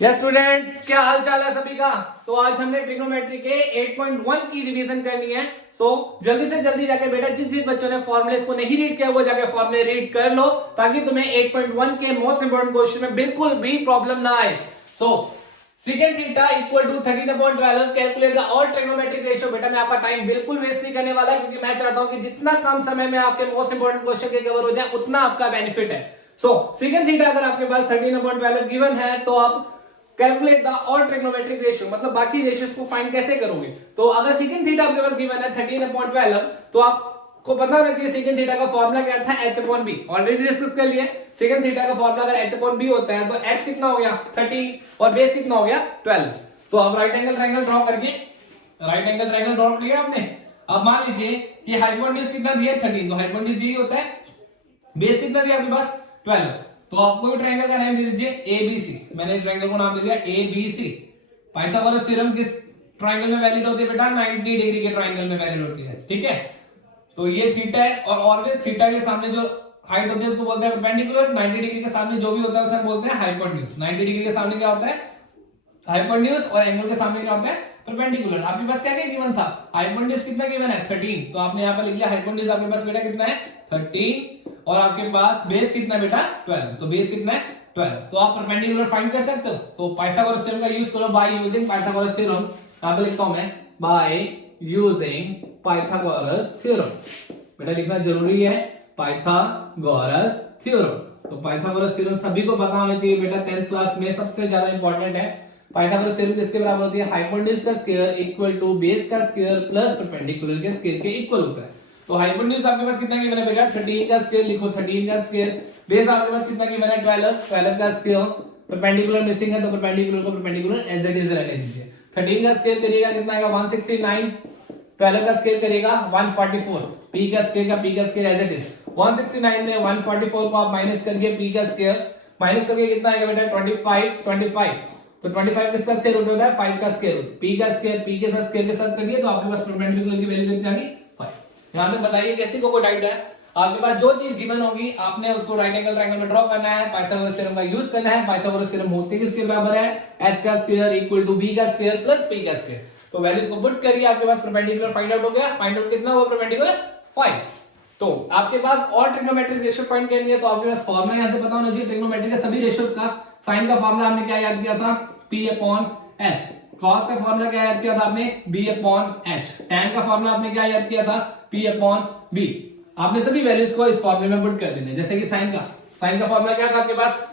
Yes students, क्या हाल चाल है सभी का। तो आज हमने ट्रिग्नोमेट्री के 8.1 की रिवीजन करनी है। जल्दी से जल्दी जाके बेटा जिन जिन बच्चों ने फॉर्मुलेस को नहीं रीड किया वो जाके फॉर्मुले रीड कर लो, ताकि तुम्हें 8.1 के मोस्ट इंपोर्टेंट क्वेश्चन में बिल्कुल भी प्रॉब्लम ना आए। Second theta equal to 13/12 calculate the all trigonometric ratio. बेटा मैं आपका टाइम बिल्कुल वेस्ट नहीं करने वाला, क्योंकि मैं चाहता हूं कि जितना कम समय में आपके मोस्ट इंपोर्टेंट क्वेश्चन के कवर हो जाए उतना आपका बेनिफिट है। सेकेंड थीटा अगर आपके पास 13/12 गिवन है तो आप calculate the all trigonometric ratio, मतलब बाकी रेशियोज को फाइंड कैसे करोगे। तो अगर सेकंड थीटा आपके पास गिवन है 13/12, तो आपको पता होना चाहिए सेकंड थीटा का फॉर्मूला क्या था, h/b। ऑलरेडी डिस्कस कर लिया। सेकंड थीटा का फॉर्मूला अगर h/b होता है तो h कितना हो गया 30 और बेस कितना हो गया 12। तो अब राइट एंगल ट्रायंगल ड्रॉ करके, राइट एंगल ट्रायंगल ड्रॉ कर लिया आपने। अब मान लीजिए कि हाइपोटेन्यूज कितना दिया है 13, तो हाइपोटेन्यूज यही होता है, बेस कितना दिया आपके पास 12। तो आपको भी ट्रायंगल का नाम दे दीजिए ABC। मैंने ट्रायंगल को नाम दे दिया ABC। पाइथागोरस थ्योरम किस ट्रायंगल में वैलिड होती है बेटा, 90 डिग्री के ट्रायंगल में वैलिड होती है। ठीक है, तो ये थीटा है और ऑलवेज थीटा के सामने जो हाइट होती है उसको बोलते हैं परपेंडिकुलर। 90 डिग्री के सामने जो भी होता है उसे हम बोलते हैं हाइपोटेन्यूज। 90 डिग्री के सामने क्या होता है हाइपोटेन्यूज, और एंगल के सामने क्या होता है परपेंडिकुलर। आपके पास क्या क्या गिवन था, हाइपोटेन्यूज कितना गिवन है 13, तो आपने यहां पर लिख लिया हाइपोटेन्यूज आपके पास बेटा कितना है 13, और आपके पास बेस कितना है बेटा 12, तो बेस कितना है 12। तो आप परपेंडिकुलर फाइंड कर सकते हो। तो पाइथागोरस थ्योरम का यूज करो बाय यूजिंग पाइथागोरस थ्योरम। यहां पे लिखता हूं मैं बाय यूजिंग पाइथागोरस थ्योरम। बेटा लिखना जरूरी है पाइथागोरस थ्योरम। तो पाइथागोरस थ्योरम सभी को पता होना चाहिए बेटा, 10th क्लास में सबसे ज्यादा इंपॉर्टेंट है। पाइथागोरस थ्योरम किसके बराबर होती है, हाइपोटेन्यूज का स्क्वायर इक्वल टू बेस का स्क्वायर प्लस परपेंडिकुलर के स्क्वायर के इक्वल होता है। तो हाइपोटेन्यूज आपके पास कितना गिवन है बेटा 13 का स्क्वायर, लिखो 13 का स्क्वायर। बेस आपके पास कितना गिवन है 12 का स्क्वायर। परपेंडिकुलर मिसिंग है तो परपेंडिकुलर को परपेंडिकुलर एज इट इज रहने दीजिए। 13 का स्क्वायर करिएगा कितना आएगा 169, 12 का स्क्वायर करिएगा 144, p का स्क्वायर का p का स्क्वायर एज इट इज। 169 में 144 को आप माइनस करिए, p का स्क्वायर माइनस करके कितना आएगा बेटा 25। तो 25 किसका स्क्वायर रूट होता है 5 का स्क्वायर रूट। p का स्क्वायर p के साथ स्क्वायर के साथ करिए तो आपके पास परपेंडिकुलर की वैल्यू कितनी आ गई 5। यहां पे बताइए कैसे को डाउट है, आपके पास जो चीज गिवन होगी आपने उसको राइट एंगल ट्रायंगल में ड्रॉ करना है, पाइथागोरस थ्योरम का यूज करना है। पाइथागोरस थ्योरम होती किसके बराबर है, h का स्क्वायर इक्वल टू b का स्क्वायर प्लस p का स्क्वायर। तो वैल्यूज को पुट करिए, आपके पास परपेंडिकुलर फाइंड आउट हो गया। फाइंड आउट कितना हुआ परपेंडिकुलर 5। तो आपके पास और ट्रिग्नोमेट्रिक रेशियो फाइंड करनी है तो आपके पास फार्मूला यहां से पता होना चाहिए ट्रिग्नोमेट्री के सभी रेशियोज का। साइन का फार्मूला हमने क्या याद किया था p/h। cos का फार्मूला क्या याद किया था आपने b/h। tan का फार्मूला आपने क्या याद किया था p/b। आपने सभी वैल्यूज को इस फार्मूले में पुट कर देने। जैसे कि साइन का फार्मूला क्या था आपके पास,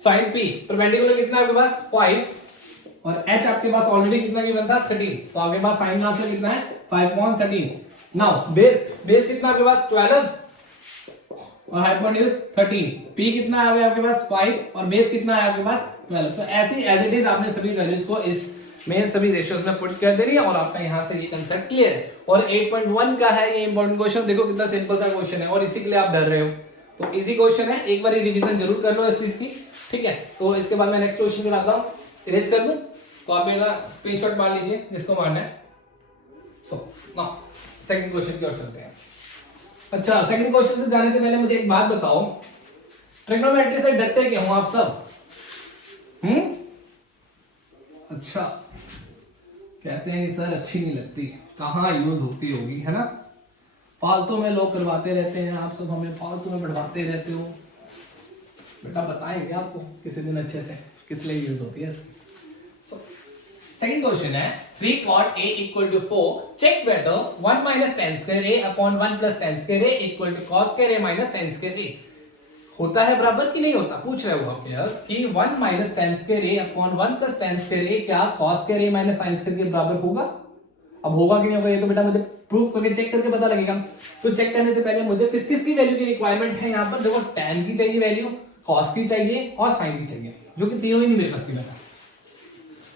sin p परपेंडिकुलर कितना है आपके पास 5 और h आपके पास ऑलरेडी कितना गिवन था 13, तो आपके पास sin का आंसर कितना है 5/13। नाउ बेस कितना आपके पास 12 और हाइपोटेन्यूज 13, p कितना है आपके पास 5 और बेस कितना है आपके पास 12। तो ऐसी एज इट इज आपने सभी वैल्यूज को इस में सभी रेशियोज में पुट कर देनी है और आपका यहां से ये कांसेप्ट क्लियर है। और 8.1 का है ये इंपॉर्टेंट क्वेश्चन, देखो कितना सिंपल सा क्वेश्चन है और इसी के लिए आप डर रहे हो। तो इजी क्वेश्चन है, एक बार रिवीजन जरूर कर लो इस चीज की। ठीक है, तो इसके बाद मैं नेक्स्ट क्वेश्चन बनाता हूं, इरेज कर दूं। तो आप मेरा स्क्रीनशॉट मार लीजिए जिसको मारना है। नाउ सेकंड क्वेश्चन की ओर चलते हैं। अच्छा, सेकंड क्वेश्चन से जाने से पहले मुझे एक बात बताओ, ट्रिग्नोमेट्री से डरते क्यों हो आप सब? अच्छा, कहते हैं कि सर अच्छी नहीं लगती, कहाँ यूज होती होगी, है ना। फालतू में लोग करवाते रहते हैं, आप सब हमें फालतू में बढ़वाते रहते हो। बेटा बताएंगे आपको किसी दिन अच्छे से किस लिए यूज होती है। सेकंड क्वेश्चन है 3 cot a equal to 4, check whether 1 minus tan square a upon 1 plus tan square a equal to cos square a minus sin square a होता है बराबर कि नहीं होता, पूछ रहे हो आप यार कि 1 minus tan square a upon 1 plus tan square a क्या cos square a minus sin square के बराबर होगा। अब होगा कि नहीं होगा ये तो बेटा मुझे प्रूव करके चेक करके पता लगेगा। तो चेक करने से पहले मुझे किस किस की वैल्यू की रिक्वायरमेंट है यहाँ पर। देखो tan की चाहिए वैल्यू, cos की चाहिए और sin की चाहिए, जो कि तीनों ही नहीं मेरे पास की बेटा।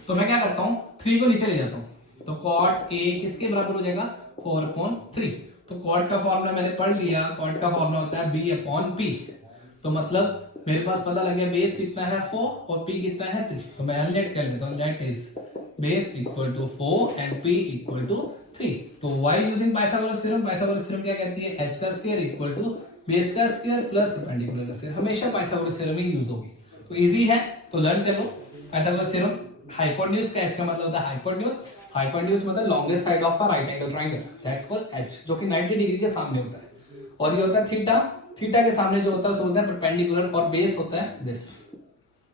तो मैं क्या करता हूँ 3 को नीचे ले जाता हूँ, तो cot a किसके बराबर हो जाएगा 4/3। तो cot का फॉर्मूला मैंने पढ़ लिया, cot का फॉर्मूला होता है b/p। तो मतलब मेरे पास पता लग गया बेस कितना है 4 और p कितना है 3। तो मैं लेट कर देता हूँ, let is base equal to 4 and p equal to 3। तो y using Pythagoras theorem, Pythagoras theorem क्या कहती है h का स्क्वायर इक्वल टू बेस का स्क्वायर प्लस परपेंडिकुलर का स्क्वायर। हमेशा पाइथागोरस थ्योरम ही यूज होगी। तो इजी है, तो लर्न करो पाइथागोरस थ्योरम। हाइपोटेन्यूज का h का मतलब होता है हाइपोटेन्यूज, हाइपोटेन्यूज मतलब longest side of a right angle triangle, that's called h, जो कि 90 डिग्री के सामने होता है। और ये होता है थीटा, थीटा के सामने जो होता है उसको बोलते हैं परपेंडिकुलर, और बेस होता है दिस,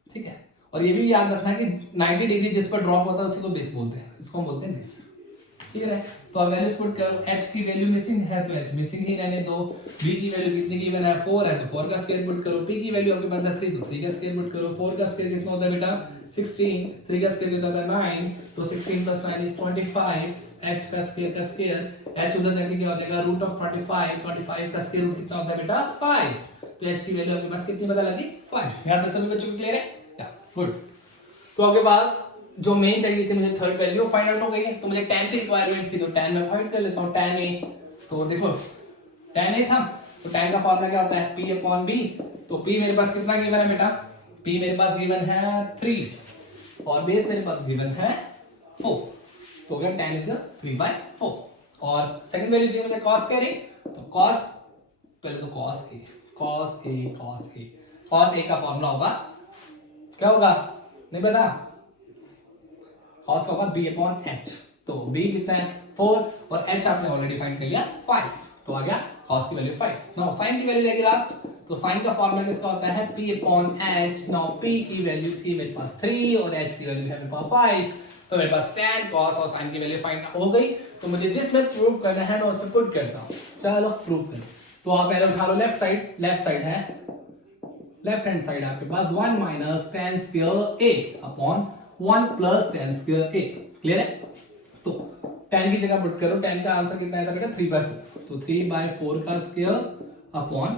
ठीक है। और ये भी याद रखना है कि 90 डिग्री जिस पर ड्रॉप होता है उसी को बेस बोलते हैं, इसको बोलते हैं बेस, क्लियर है। तो अब वैल्यूज पुट करो, h की वैल्यू मिसिंग है तो h मिसिंग ही रहने दो, b की वैल्यू कितनी गिवन है 4 है तो 4 का स्क्वायर पुट करो, p की वैल्यू आपके पास है 3 तो 3 का स्क्वायर पुट करो, 4 का स्क्वायर कितना होता है बेटा 16, 3 का स्क्वायर कितना होता है 9, तो 16 + 9 = 25, h का स्क्वायर h उधर जाके क्या हो जाएगा रूट ऑफ 25, 25 का स्क्वायर रूट कितना होता है बेटा 5, तो h की वैल्यू आपके पास कितनी पता लगी 5। यहां तक सभी बच्चों को क्लियर है क्या, गुड। तो आपके पास जो मेन चाहिए थी मुझे थर्ड वैल्यू फाइंड आउट हो गई है, तो मुझे tan की रिक्वायरमेंट थी, तो tan में फाइंड कर लेता हूं tan a, तो देखो tan a था तो tan का फॉर्मूला क्या होता है p/b, तो p मेरे पास कितना गिवन है बेटा, p मेरे पास गिवन है 3 और बेस मेरे पास गिवन है 4, तो क्या tan इज 3/4। और सेकंड वैल्यू चाहिए मुझे cos क्या रही, तो cos, पहले तो cos a का फॉर्मूला होगा क्या होगा नहीं पता, cos का होगा b/h, तो b कितना है 4 और h आपने ऑलरेडी फाइंड कर लिया 5, तो आ गया cos की वैल्यू 5। नाउ sin की वैल्यू लेगी लास्ट, तो sin का फॉर्मूला किसका होता है p/h। नाउ p की वैल्यू थी मेरे पास 3 और h की वैल्यू है मेरे पास 5, तो मेरे पास tan cos और sin की वैल्यू फाइंड हो गई। तो मुझे जिसमें प्रूव करना है मैं उस पे पुट करता हूं, चलो प्रूव करो। तो आप पहले उठा लो लेफ्ट साइड है, लेफ्ट हैंड साइड आपके पास 1 - tan square a upon 1 + tan square a, clear है। तो tan की जगह पुट करो, tan का आंसर कितना आया था बेटा 3/4, तो 3/4 का स्क्वायर अपॉन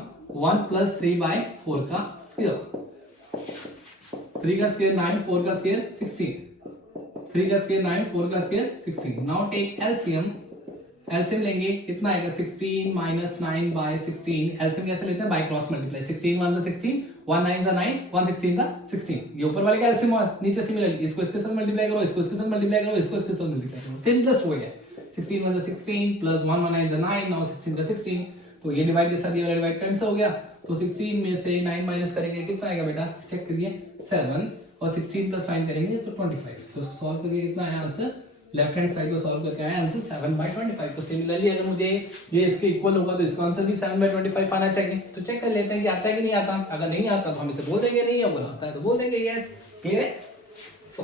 1 + 3/4 का स्क्वायर, 3 का स्क्वायर 9, 4 का स्क्वायर 16, 3 का स्क्वायर 9, 4 का square 16। Now take LCM, LCM लेंगे कितना आएगा 16 - 9/16, एलसीएम कैसे लेते हैं बाय क्रॉस मल्टीप्लाई, 16 1 = 16, 1 9 = 9, 1 16 = 16, ये ऊपर वाले का एलसीएम और नीचे सिमिलरली इसको इसके साथ मल्टीप्लाई करो, इसको इसके साथ मल्टीप्लाई करो, इसको इसके साथ मल्टीप्लाई करो, सिंपलेस्ट वे है। 16 1 = 16 + 1 9 = 9, नाउ 16 + 16, तो ये डिवाइड के साथ ये वाला डिवाइड कैंसिल हो गया, तो 16 में से 9 माइनस करेंगे कितना आएगा बेटा चेक करिए 7, और 16 + 9 करेंगे तो 25, तो सॉल्व करके कितना आया आंसर, लेफ्ट हैंड साइड को सॉल्व करके आया आंसर 7/25। तो सिमिलरली अगर मुझे ये इसके इक्वल होगा तो इसका आंसर भी 7/25 आना चाहिए, तो चेक कर लेते हैं कि आता है कि नहीं आता। अगर नहीं आता तो हम इसे बोल देंगे नहीं, अगर आता है तो बोल देंगे यस, क्लियर है। सो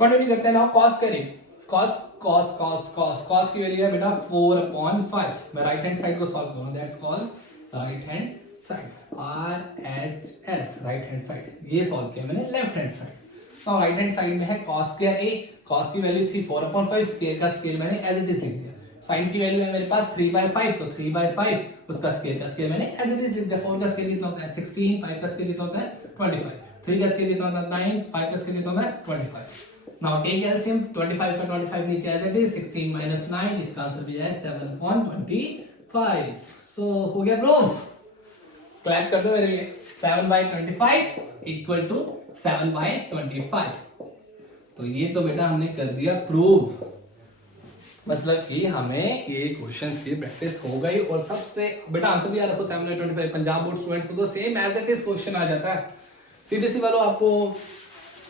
कंटिन्यू करते हैं, नाउ cos करें, cos की वैल्यू है बेटा 4/5, मैं राइट हैंड साइड को सॉल्व करूंगा, that's called right hand side, RHS right hand side, ये सॉल्व किया मैंने left hand side. Now right hand side में है cos स्क्वायर a, cos की वैल्यू थी 4/5, स्क्वायर का स्क्वायर मैंने एज इट इज लिख दिया, sin की वैल्यू है मेरे पास 3/5, तो 3/5 उसका स्क्वायर का स्क्वायर मैंने एज इट इज लिख दिया, 4 का स्क्वायर कितना होता है 16, 5 का स्क्वायर कितना होता है 25, 3 का स्क्वायर कितना होता है 9, 5 का स्क्वायर कितना होता है 25। नाउ टेक एलसीएम, 25 का 25 नीचे एज इट इज, 16 - 9, इसका आंसर भी है 7/25। सो हो गया प्रूफ, क्लैप कर दो मेरे लिए, 7/25 = 7/25। तो ये तो बेटा हमने कर दिया प्रूव, मतलब कि हमें ये क्वेश्चंस की प्रैक्टिस हो गई, और सबसे बेटा आंसर भी याद रखो 7/25, पंजाब बोर्ड स्टूडेंट्स को तो same as it is question आ जाता है। सीबीएसई वालों आपको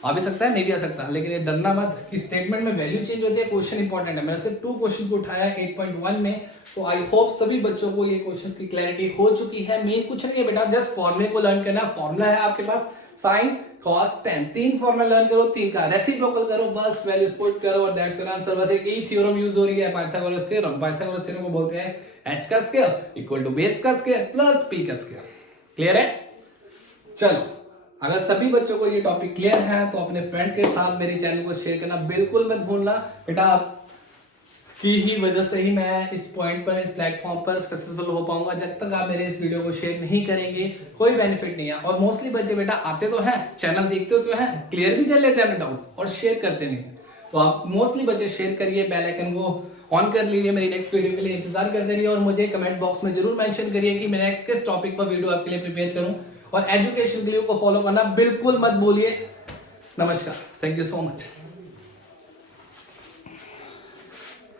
आ भी सकता है नहीं भी आ सकता, लेकिन ये डरना मत कि स्टेटमेंट में वैल्यू चेंज होती है, क्वेश्चन इंपॉर्टेंट है। मैंने सिर्फ 2 क्वेश्चंस को उठाया 8.1 में, सो आई होप सभी बच्चों को ये क्वेश्चंस की क्लैरिटी हो चुकी है। मेन कुछ नहीं है बेटा, जस्ट फॉर्मूले को लर्न करना। फॉर्मूला है आपके पास sin cos tan, 3 formula learn करो, 3 का रेसिप्रोकल करो, बस वैल्यूज पुट करो और दैट्स योर आंसर। बस एक ही थ्योरम यूज हो रही है, पाइथागोरस थ्योरम। पाइथागोरस थ्योरम को बोलते हैं h का स्क्वायर = बेस का स्क्वायर प्लस p का स्क्वायर, क्लियर है। चलो, अगर सभी बच्चों को ये टॉपिक क्लियर है तो अपने फ्रेंड के साथ मेरे चैनल को शेयर करना बिल्कुल मत भूलना बेटा, आपकी ही वजह से ही मैं इस पॉइंट पर, इस प्लेटफॉर्म पर सक्सेसफुल हो पाऊंगा। जब तक आप मेरे इस वीडियो को शेयर नहीं करेंगे कोई बेनिफिट नहीं है। और मोस्टली बच्चे बेटा आते तो हैं, चैनल देखते तो हैं, क्लियर भी कर लेते हैं डाउट और शेयर करते नहीं, तो आप मोस्टली बच्चे शेयर करिए, बेल आइकन को ऑन कर लीजिए, मेरी नेक्स्ट वीडियो के लिए इंतजार करते रहिए, और मुझे कमेंट बॉक्स में जरूर मेंशन करिए कि मैं नेक्स्ट किस टॉपिक पर वीडियो आपके लिए प्रिपेयर करूं। और एजुकेशन के लिए को फॉलो करना बिल्कुल मत भूलिए। नमस्कार, थैंक यू सो मच।